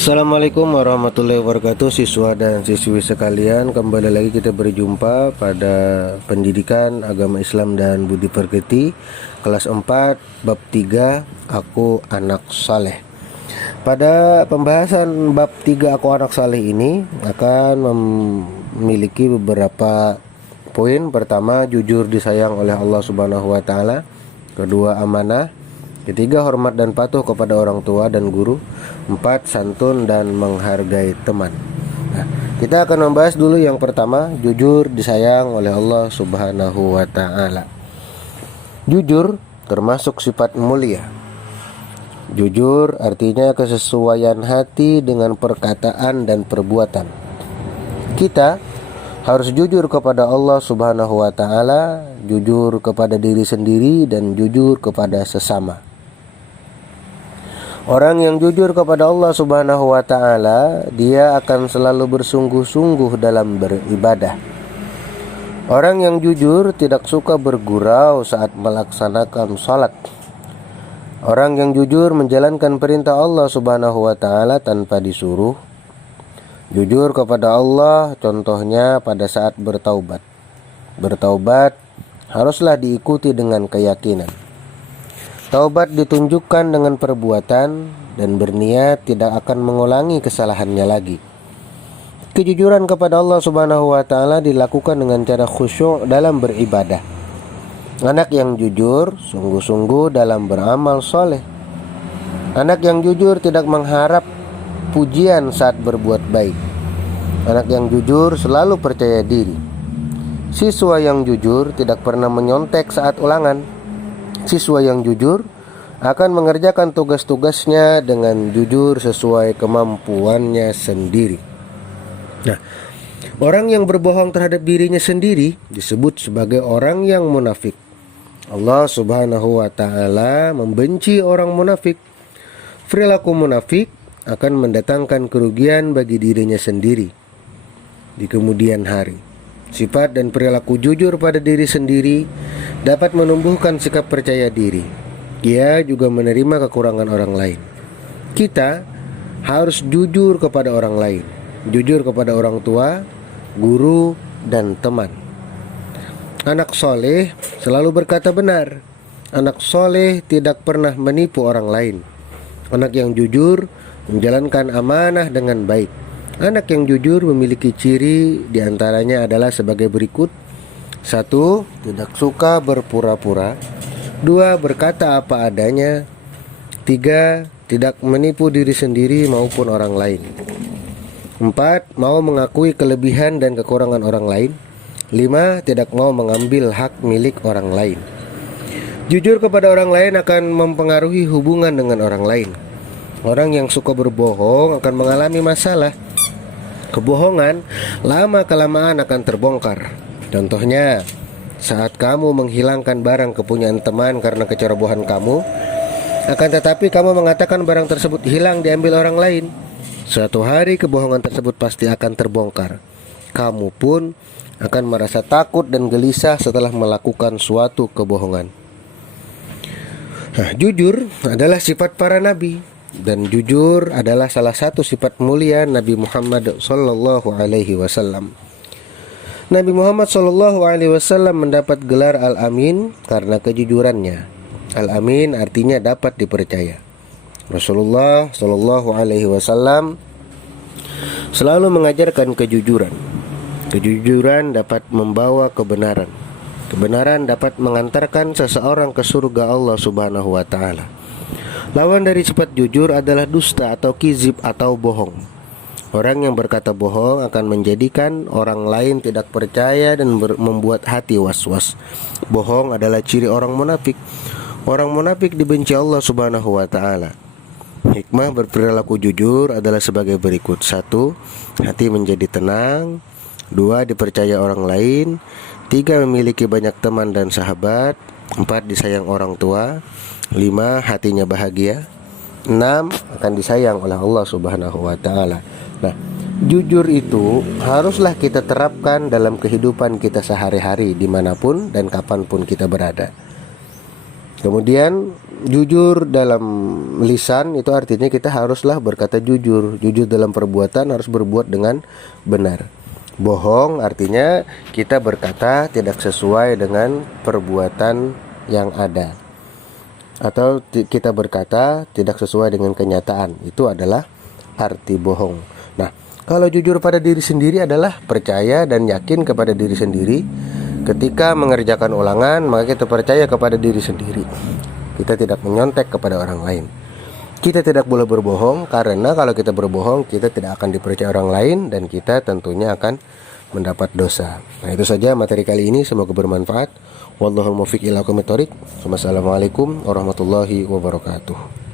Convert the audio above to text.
Assalamualaikum warahmatullahi wabarakatuh, siswa dan siswi sekalian. Kembali lagi kita berjumpa pada pendidikan agama Islam dan budi pekerti kelas 4 bab 3 Aku Anak Saleh. Pada pembahasan bab 3 Aku Anak Saleh ini akan memiliki beberapa poin. Pertama, jujur disayang oleh Allah Subhanahu wa taala. Kedua, amanah. Ketiga, hormat dan patuh kepada orang tua dan guru. 4, santun dan menghargai teman. Nah, kita akan membahas dulu yang pertama, jujur disayang oleh Allah Subhanahu wa taala. Jujur termasuk sifat mulia. Jujur artinya kesesuaian hati dengan perkataan dan perbuatan. Kita harus jujur kepada Allah Subhanahu wa taala, jujur kepada diri sendiri dan jujur kepada sesama. Orang yang jujur kepada Allah Subhanahu wa taala, dia akan selalu bersungguh-sungguh dalam beribadah. Orang yang jujur tidak suka bergurau saat melaksanakan salat. Orang yang jujur menjalankan perintah Allah Subhanahu wa taala tanpa disuruh. Jujur kepada Allah contohnya pada saat bertaubat. Bertaubat haruslah diikuti dengan keyakinan. Taubat ditunjukkan dengan perbuatan dan berniat tidak akan mengulangi kesalahannya lagi. Kejujuran kepada Allah Subhanahu wa taala dilakukan dengan cara khusyuk dalam beribadah. Anak yang jujur sungguh-sungguh dalam beramal soleh. Anak yang jujur tidak mengharap pujian saat berbuat baik. Anak yang jujur selalu percaya diri. Siswa yang jujur tidak pernah menyontek saat ulangan. Siswa yang jujur akan mengerjakan tugas-tugasnya dengan jujur sesuai kemampuannya sendiri. Nah, orang yang berbohong terhadap dirinya sendiri disebut sebagai orang yang munafik. Allah Subhanahu wa taala membenci orang munafik. Perilaku munafik akan mendatangkan kerugian bagi dirinya sendiri di kemudian hari. Sifat dan perilaku jujur pada diri sendiri dapat menumbuhkan sikap percaya diri. Ia juga menerima kekurangan orang lain. Kita harus jujur kepada orang lain, jujur kepada orang tua, guru, dan teman. Anak soleh selalu berkata benar. Anak soleh tidak pernah menipu orang lain. Anak yang jujur menjalankan amanah dengan baik. Anak yang jujur memiliki ciri diantaranya adalah sebagai berikut. 1. Tidak suka berpura-pura. 2. Berkata apa adanya. 3. Tidak menipu diri sendiri maupun orang lain. 4. Mau mengakui kelebihan dan kekurangan orang lain. 5. Tidak mau mengambil hak milik orang lain. Jujur kepada orang lain akan mempengaruhi hubungan dengan orang lain. Orang yang suka berbohong akan mengalami masalah. Kebohongan lama-kelamaan akan terbongkar. Contohnya, saat kamu menghilangkan barang kepunyaan teman karena kecerobohan kamu, akan tetapi kamu mengatakan barang tersebut hilang diambil orang lain. Suatu hari kebohongan tersebut pasti akan terbongkar. Kamu pun akan merasa takut dan gelisah setelah melakukan suatu kebohongan. Nah, jujur adalah sifat para nabi. Dan jujur adalah salah satu sifat mulia Nabi Muhammad sallallahu alaihi wasallam. Nabi Muhammad sallallahu alaihi wasallam mendapat gelar Al-Amin karena kejujurannya. Al-Amin artinya dapat dipercaya. Rasulullah sallallahu alaihi wasallam selalu mengajarkan kejujuran. Kejujuran dapat membawa kebenaran. Kebenaran dapat mengantarkan seseorang ke surga Allah Subhanahu wa taala. Lawan dari sifat jujur adalah dusta atau kizib atau bohong. Orang yang berkata bohong akan menjadikan orang lain tidak percaya dan membuat hati was-was. Bohong adalah ciri orang munafik. Orang munafik dibenci Allah Subhanahu wa taala. Hikmah berperilaku jujur adalah sebagai berikut. 1. Hati menjadi tenang. 2. Dipercaya orang lain. 3. Memiliki banyak teman dan sahabat. 4. Disayang orang tua. 5. Hatinya bahagia. 6. Akan disayang oleh Allah Subhanahu wa taala. Nah, jujur itu haruslah kita terapkan dalam kehidupan kita sehari-hari, dimanapun dan kapanpun kita berada. Kemudian Jujur dalam lisan itu artinya kita haruslah berkata jujur. Jujur dalam perbuatan harus berbuat dengan benar. Bohong artinya kita berkata tidak sesuai dengan perbuatan yang ada, atau kita berkata tidak sesuai dengan kenyataan. Itu adalah arti bohong. Nah, kalau jujur pada diri sendiri adalah percaya dan yakin kepada diri sendiri. Ketika mengerjakan ulangan, maka kita percaya kepada diri sendiri. Kita tidak menyontek kepada orang lain. Kita tidak boleh berbohong, karena kalau kita berbohong, kita tidak akan dipercaya orang lain dan kita tentunya akan mendapat dosa. Nah, itu saja materi kali ini, semoga bermanfaat. Wallahul muwaffiq ila aqwamit thoriq. Wassalamualaikum warahmatullahi wabarakatuh.